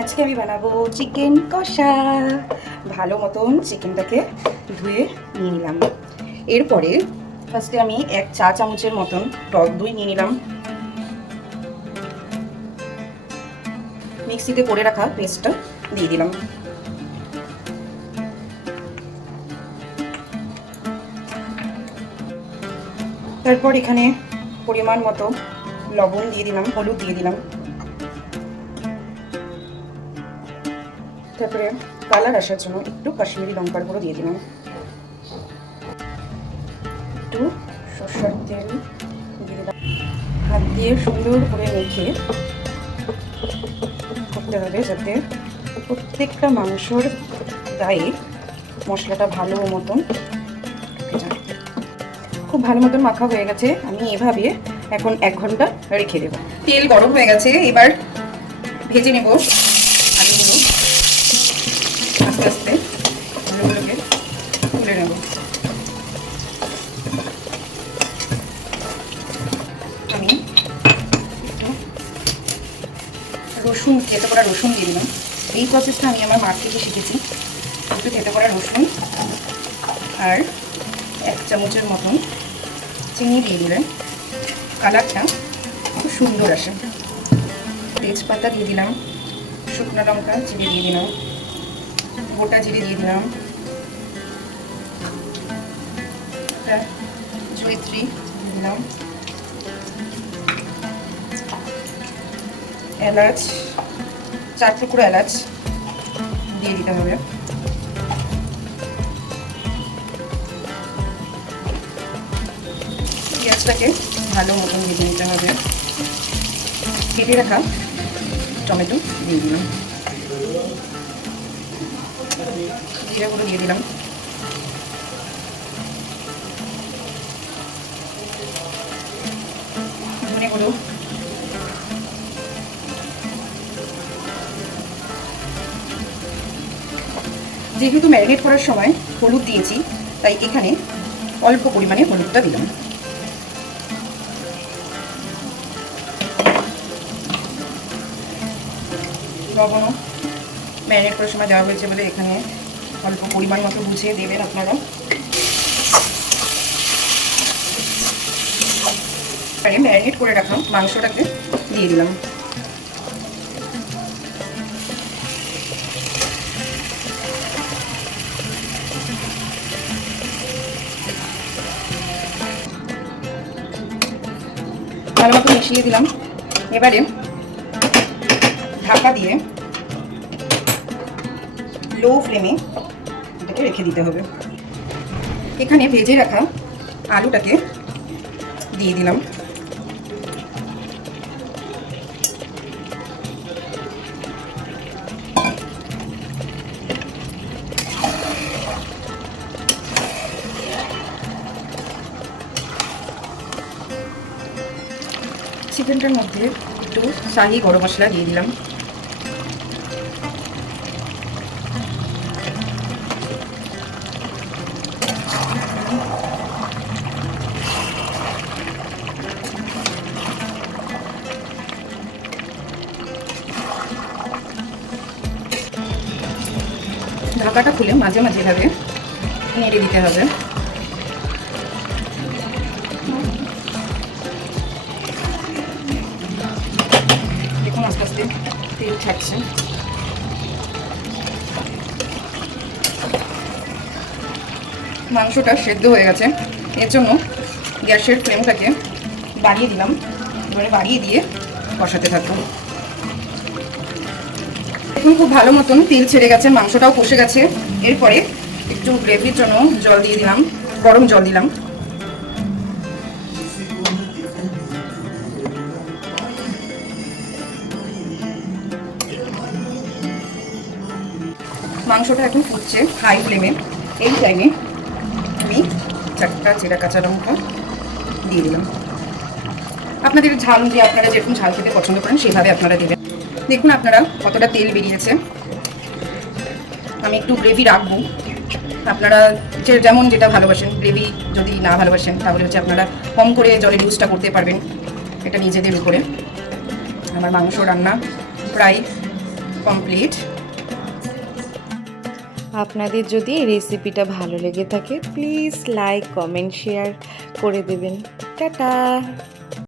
আজকে আমি বানাবো চিকেন কষা। ভালো মতন চিকেনটাকে ধুয়ে নিয়ে নিলাম। এরপরে ফার্স্টে আমি 1 চা চামচের মতন টক দই নিয়ে নিলাম। মিক্সিতে করে রাখা পেস্টটা দিয়ে দিলাম। তারপর এখানে পরিমাণ মতো লবণ দিয়ে দিলাম, হলুদ দিয়ে দিলাম। তারপরে কালার আসার জন্য একটু কাশ্মীরি লঙ্কার গুঁড়ো দিয়ে দিলাম। একটু সরষের তেল দিয়ে দিলাম। হাত দিয়ে সুন্দর করে মেখে করতে হবে যাতে প্রত্যেকটা মাংসর গায়ে মশলাটা ভালো মতন ঢুকে যায়। খুব ভালো মতন মাখা হয়ে গেছে। আমি এভাবে এখন 1 ঘন্টা রেখে দেবো। তেল গরম হয়ে গেছে, এবার ভেজে নেব আলুগুলো। আস্তে আস্তে আলুগুলোকে তুলে নেব। আমি রসুন, থেতো করা রসুন দিয়ে দিলাম। এই প্রসেসটা আমি আমার মার থেকে শিখেছি। একটু থেতো করা রসুন আর 1 চামচের মতন চিনি দিয়ে দিলেন, কালারটা খুব সুন্দর আসে। তেজপাতা দিয়ে দিলাম, শুকনো লঙ্কা চিড়ে দিয়ে দিলাম, গোটা জিরে দিয়ে দিলাম, জয়িত্রী দিয়ে দিলাম, এলাচ 4 টুকরো এলাচ দিয়ে দিতে হবে। পেঁয়াজটাকে ভালো মতন ভেজে নিতে হবে। কেটে রাখা টমেটো দিয়ে দিলাম, জিরা গুঁড়ো দিয়ে দিলাম, ধনে গুঁড়ো, যেহেতু ম্যারিনেট করার সময় হলুদ দিয়েছি তাই এখানে অল্প পরিমাণে হলুদটা দিলাম। লবণও ম্যারিনেট করার সময় দেওয়া হয়েছে বলে এখানে অল্প পরিমাণ মতো বুঝিয়ে দেবেন আপনারা। ম্যারিনেট করে রাখা মাংসটাকে দিয়ে দিলাম। ভালো মতো মিশিয়ে দিলাম। এবারে ঢাকা দিয়ে লো ফ্লেমে এটাকে রেখে দিতে হবে। এখানে ভেজে রাখা আলুটাকে দিয়ে দিলাম। চিকেনটার মধ্যে একটু শাহি গরম মশলা দিয়ে দিলাম। ঢাকাটা খুলে মাঝে মাঝে এভাবে নেড়ে দিতে হবে। দেখুন আস্তে আস্তে তেল ছাড়ছে। মাংসটা সেদ্ধ হয়ে গেছে, এর জন্য গ্যাসের ফ্লেমটাকে বাড়িয়ে দিলাম। এবারে বাড়িয়ে দিয়ে কষাতে থাকবো। এখন খুব ভালো মতন তেল ছেড়ে গেছে, মাংসটাও কষে গেছে। এরপরে একটু গ্রেভির জন্য জল দিয়ে দিলাম, গরম জল দিলাম। মাংসটা এখন ফুটছে হাই ফ্লেমে। এই টাইমে আমি 4টা চেরা কাঁচা লঙ্কা দিয়ে দিলাম। আপনাদের ঝাল অনুযায়ী আপনারা যেরকম ঝাল খেতে পছন্দ করেন সেভাবে আপনারা দেবেন। দেখুন আপনারা কতটা তেল বেরিয়েছে। আমি একটু গ্রেভি রাখবো, আপনারা যেমন যেটা ভালোবাসেন। গ্রেভি যদি না ভালোবাসেন তাহলে হচ্ছে আপনারা কম করে জলের ইউজটা করতে পারবেন, এটা নিজেদের উপরে। আমার মাংস রান্না প্রায় কমপ্লিট। আপনাদের যদি এই রেসিপিটা ভালো লেগে থাকে প্লিজ লাইক কমেন্ট শেয়ার করে দেবেন। টাটা।